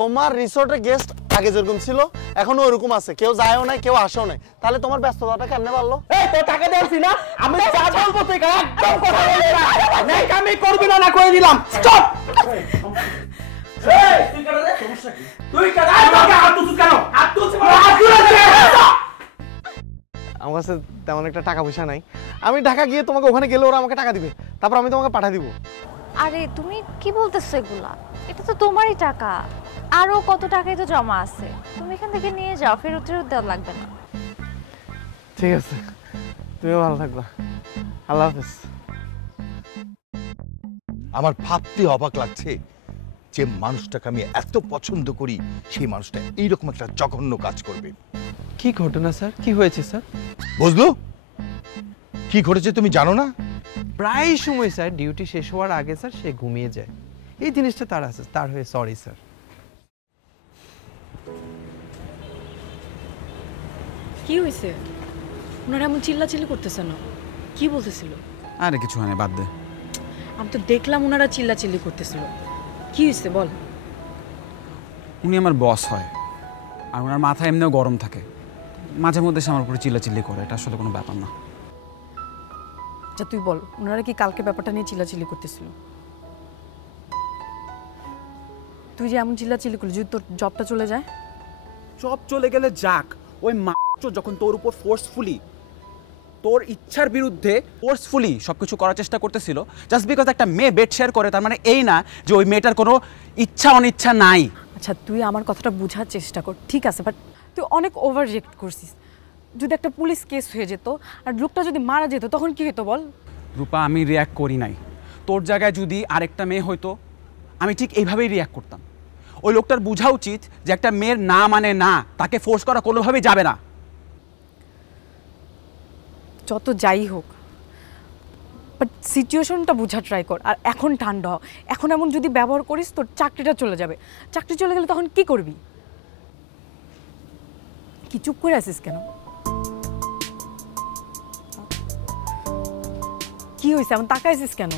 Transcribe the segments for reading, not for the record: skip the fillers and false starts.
তোমার রিসোর্টে গেস্ট আগে যেরকম ছিল এখনো ওরকম আছে, কেউ যায়ও নাই কেউ আসেও নাই, তাহলে তোমার ব্যস্ততাটা কেমনে বাড়লো? এই তো টাকা দেওয়াছি না, আমি যা বলবো তুই একদম কথা বলবি না, নাই আমি করবি না, না করে দিলাম। স্টপ। এই তুই কেন রে? সমস্যা কি? তুই কেন আমাকে হাত তুলছিস কেন? হাত তুলছিস মানে হাত তুলছিস? আমার কাছে তেমন একটা টাকা পয়সা নাই, আমি ঢাকা গিয়ে তোমাকে ওখানে গেলে ওরা আমাকে টাকা দিবে, তারপর আমি তোমাকে পাঠিয়ে দিব। আরে তুমি কি বলতেছো এগুলা? এটা তো তোমারই টাকা, আরো কত টাকাই তো জমা আছে, তুমি এখান থেকে নিয়ে যাও, ফেরত দেওয়া লাগবে না। ঠিক আছে, তুমিও ভালো থাকবা, আল্লাহ হাফেজ। আমার ভাবতে অবাক লাগছে যে মানুষটাকে আমি এত পছন্দ করি সেই মানুষটা এইরকম একটা জঘন্য কাজ করবে। কি ঘটনা স্যার, কি হয়েছে স্যার? বুঝলো কি ঘটেছে তুমি জানো না? প্রায় সময় স্যার ডিউটি শেষ হওয়ার আগে স্যার সে ঘুমিয়ে যায়, এই জিনিসটা তার আছে, তার হয়ে সরি স্যার। কি হয়েছে? ওনারা এমন চিল্লাচিল্লি করতেছে না, কি বলতেছিল? আরে কিছু হয় না, বাদ দে। আমি তো দেখলাম ওনারা চিল্লাচিল্লি করতেছিল, কি হয়েছে বল। উনি আমার বস হয়, আর ওনার মাথা এমনিও গরম থাকে, মাঝে মধ্যে সে আমার উপরে চিল্লাচিল্লি করে, এটা আসলে কোনো ব্যাপার না। আচ্ছা তুই বল, ওনারা কি কালকে ব্যাপারটা নিয়ে চিল্লাচিল্লি করতেছিল? তুই যে এমন চিল্লাচিল্লি করলি, যদি তোর জবটা চলে যায়? জব চলে গেলে যাক, ওই মাত্র যখন তোর উপর ফোর্সফুলি, তোর ইচ্ছার বিরুদ্ধে ফোর্সফুলি সবকিছু করার চেষ্টা করতেছিল, জাস্ট বিকজ একটা মেয়ে বেড শেয়ার করে, তার মানে এই না যে ওই মেয়েটার কোনো ইচ্ছা অনিচ্ছা নাই। আচ্ছা তুই আমার কথাটা বোঝার চেষ্টা কর, ঠিক আছে, বাট তুই অনেক ওভার রিয়েক্ট করছিস। যদি একটা পুলিশ কেস হয়ে যেত আর লোকটা যদি মারা যেত তখন কি হতো বল? রূপা, আমি রিয়্যাক্ট করি নাই। তোর জায়গায় যদি আরেকটা মেয়ে হয়তো আমি ঠিক এইভাবেই রিয়্যাক্ট করতাম। ওই লোকটার বোঝা উচিত যে একটা মেয়ের না মানে না, তাকে ফোর্স করা কোনোভাবেই যাবে না। যত যাই হোক, বাট সিচুয়েশনটা বোঝা ট্রাই কর। আর এখন ঠান্ডা হ, এখন এমন যদি ব্যবহার করিস তোর চাকরিটা চলে যাবে। চাকরি চলে গেলে তখন কি করবি? কি চুপ করে আছিস কেন? কি হয়েছে, এমন তাকাইছিস কেন?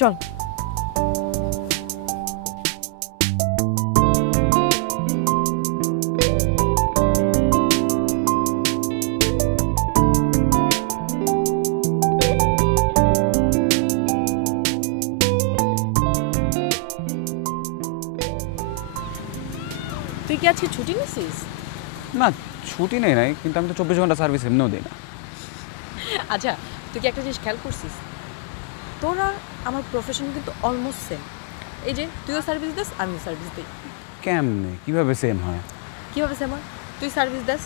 চল। তুই কি আজকে ছুটি নিছিস? না, ছুটি নেই নাই, কিন্তু আমি তো 24 ঘন্টা সার্ভিস এমনিও দিই না। আচ্ছা তুই কি একটা জিনিস খেয়াল করছিস, তোর আর আমার প্রফেশন কিন্তু অলমোস্ট সেম। এই যে তুইও সার্ভিস দিস, আমিও সার্ভিস দিই। কেমনে, কিভাবে সেম হয়? কীভাবে সেম হয়? তুই সার্ভিস দিস,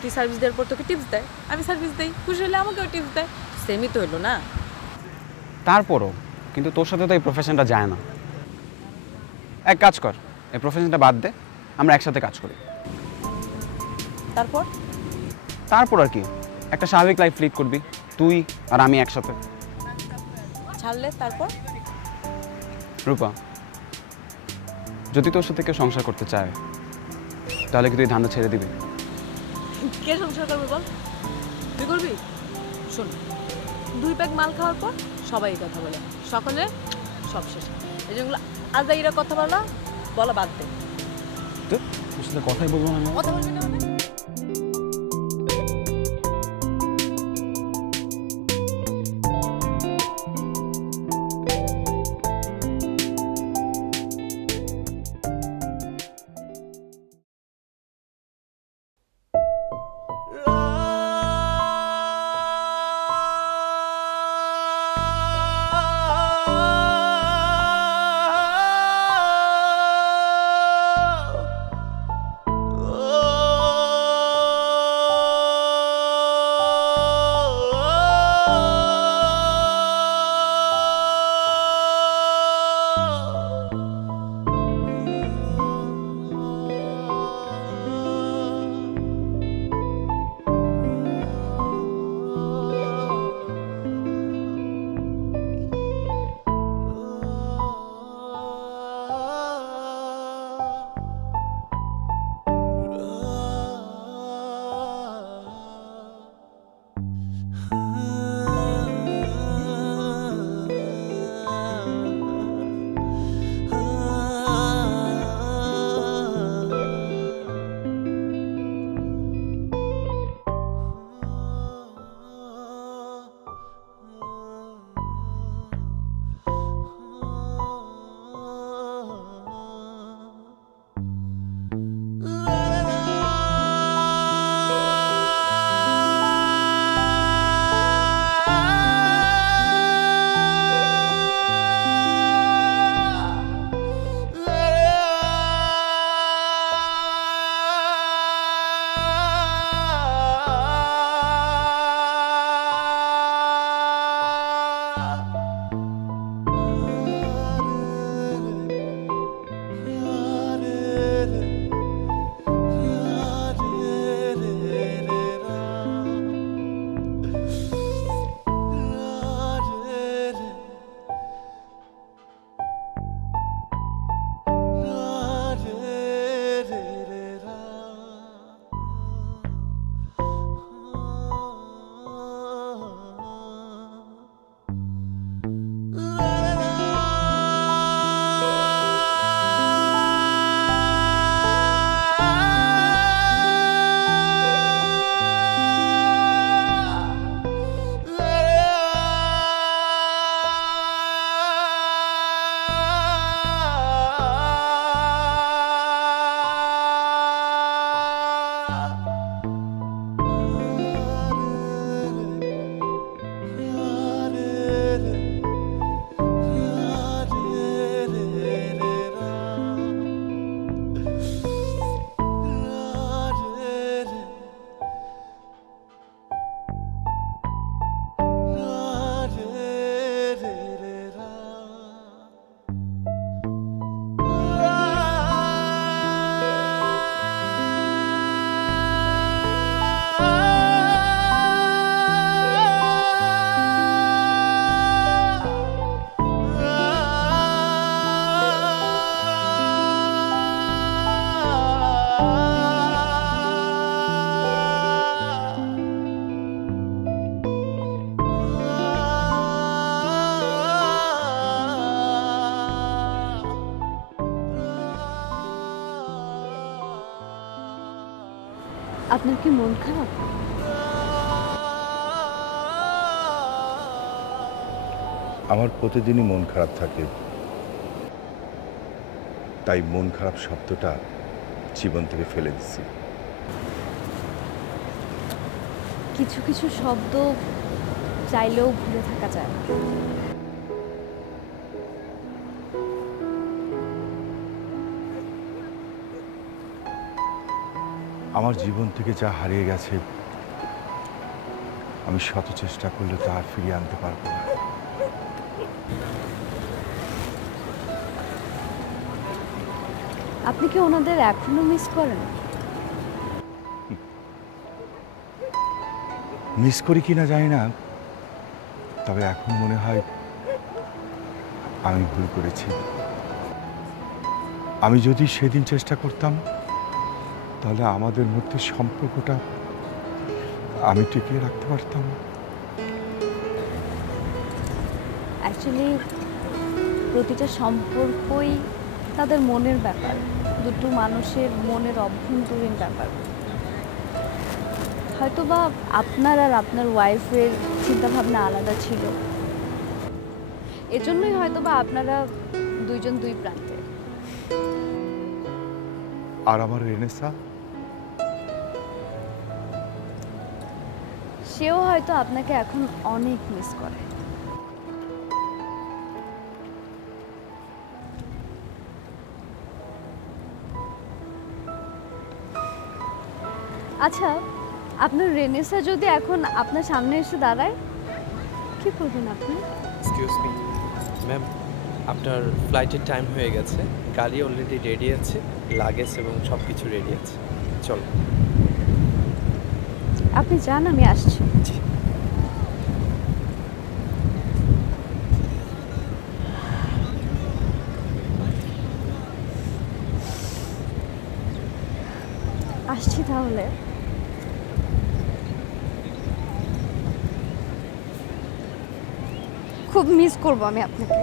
তুই সার্ভিস দেওয়ার পর তোকে টিপস দেয়, আমি সার্ভিস দিই, খুশি হলে আমাকেও টিপস দেয়, সেমই তো হলো না? তারপরও কিন্তু তোর সাথে তো এই প্রফেশনটা যায় না। এক কাজ কর, এই প্রফেশনটা বাদ দে, আমরা একসাথে কাজ করি। তারপর তারপর আর কি, একটা স্বাভাবিক লাইফ লিড করবি তুই আর আমি একসাথে। ছাড়লে তারপর? রূপা, যদি তোর সাথে কেউ সংসার করতে চায় তাহলে কি তুই ধান্দা ছেড়ে দিবি? কে সংসার করবে বল? তুই করবি? শোন, 2 প্যাক মাল খাওয়ার পর সবাই এই কথা বলে, সকলে সব শেষ। এই যেগুলো আজাইরা কথা বলা বাদ দে। তো তোর সাথে কথাই বলবো না। কথা বলবি না মানে? ও আপনার কি মন খারাপ? আমার প্রতিদিনই মন খারাপ থাকে, তাই মন খারাপ শব্দটা জীবন থেকে ফেলে দিচ্ছি। কিছু কিছু শব্দ চাইলেও ভুলে থাকা যায় না। আমার জীবন থেকে যা হারিয়ে গেছে, আমি শত চেষ্টা করলে তা আর ফিরিয়ে আনতে পারবো না। আপনি কি ওনাদের এখনো মিস করেন? মিস করি কিনা জানি না, তবে এখন মনে হয় আমি ভুল করেছি। আমি যদি সেদিন চেষ্টা করতাম, তাহলে আমাদের মধ্যে সম্পর্কটা আমি টিকিয়ে রাখতে পারতাম। অ্যাকচুয়ালি প্রতিটা সম্পর্কই তাদের মনের ব্যাপার, দুটো মানুষের মনের অভ্যন্তরীণ ব্যাপার। হয়তোবা আপনার আর আপনার ওয়াইফের চিন্তাভাবনা আলাদা ছিল, এজন্যই হয়তোবা আপনারা দুইজন দুই প্রান্তে। আর আমার রেনেসা, সেও হয়তো আপনাকে এখন অনেক মিস করে। আচ্ছা, আপনার রেনেসা যদি এখন আপনার সামনে এসে দাঁড়ায়, কি করবেন আপনি? এক্সকিউজ মি ম্যাম, আপনার ফ্লাইটের টাইম হয়ে গেছে, গাড়ি অলরেডি রেডি আছে, লাগেজ এবং সব কিছু রেডি আছে, চলো। আপনি যান, আমি আসছি। আসছি তাহলে। খুব মিস করবো আমি আপনাকে।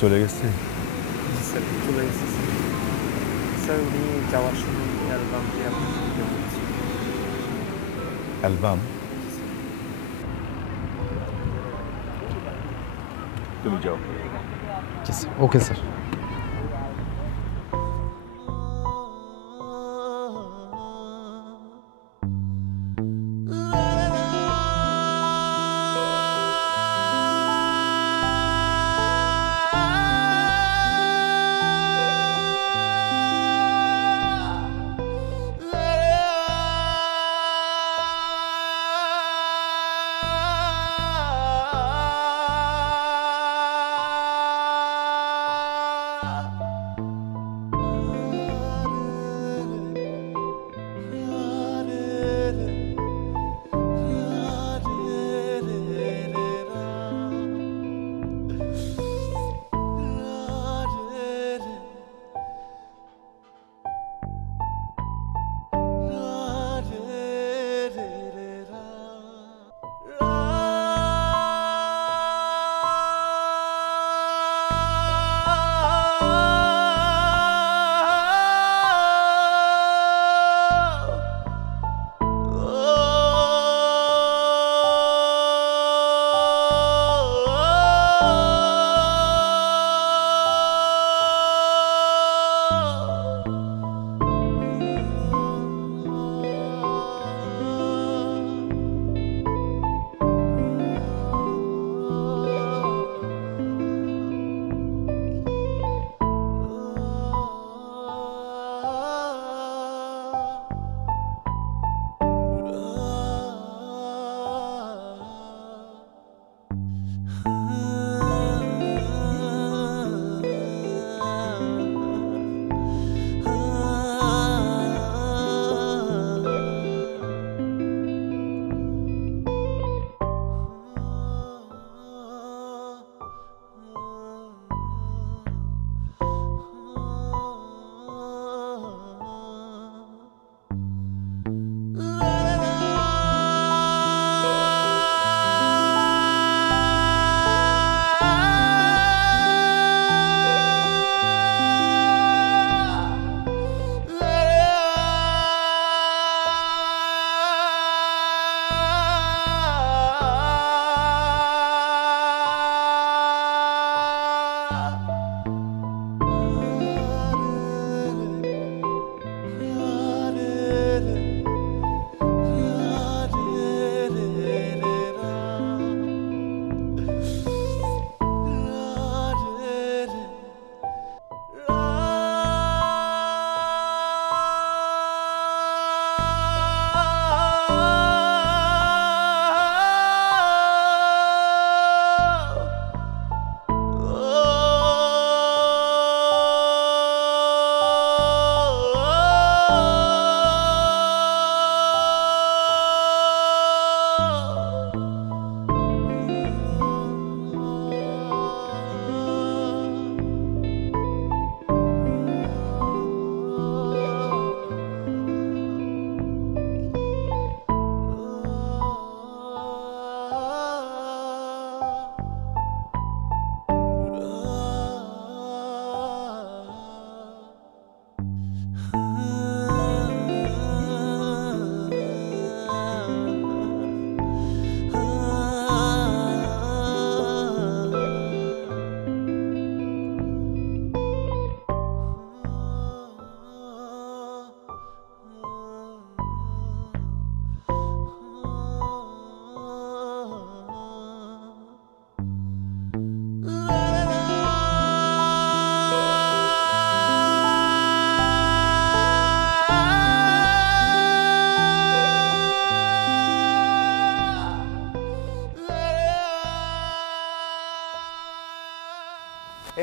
চলে গেছে? স্যার চলে গেছে স্যার। উনি যাওয়ার সময় অ্যালবামটি আপনাকে দিতে বলছি। অ্যালবাম? তুমি যাও। Okay sir.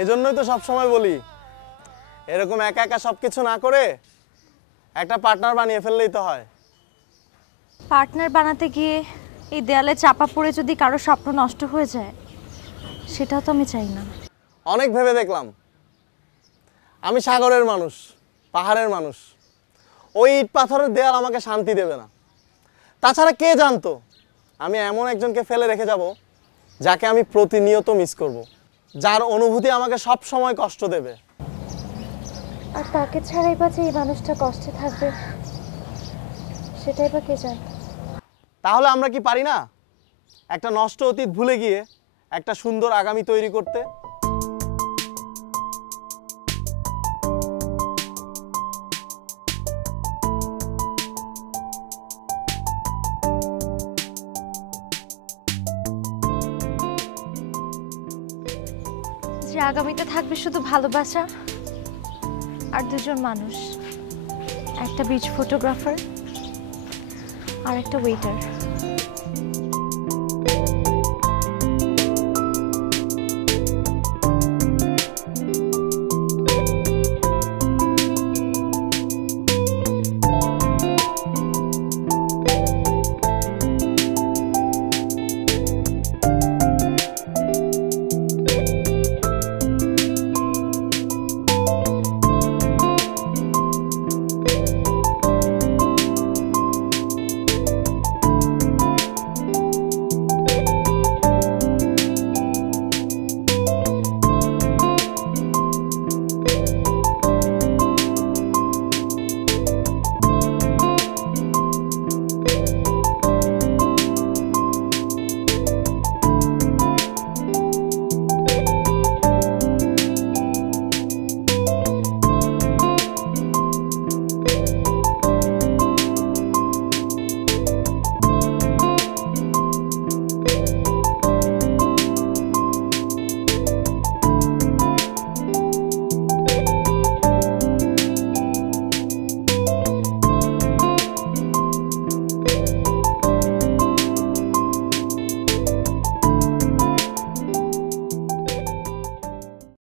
এজন্যই তো সব সময় বলি এরকম একা একা সবকিছু না করে একটা পার্টনার বানিয়ে ফেললেই তো হয়। পার্টনার বানাতে গিয়ে এই দেয়ালে চাপা পড়ে যদি কারো স্বপ্ন নষ্ট হয়ে যায় সেটা তো আমি চাই না। অনেক ভেবে দেখলাম, আমি সাগরের মানুষ, পাহাড়ের মানুষ, ওই ইট পাথরের দেয়াল আমাকে শান্তি দেবে না। তাছাড়া কে জানতো আমি এমন একজনকে ফেলে রেখে যাব যাকে আমি প্রতিনিয়ত মিস করব। যার অনুভূতি আমাকে সব সময় কষ্ট দেবে। আর তাকে ছাড়াই বা যে এই মানুষটা কষ্টে থাকবে সেটাই বা কে জানে। তাহলে আমরা কি পারি না একটা নষ্ট অতীত ভুলে গিয়ে একটা সুন্দর আগামী তৈরি করতে? যে আগামীতে থাকবে শুধু ভালোবাসা আর দুজন মানুষ, একটা বিচ ফটোগ্রাফার আর একটা ওয়েটার।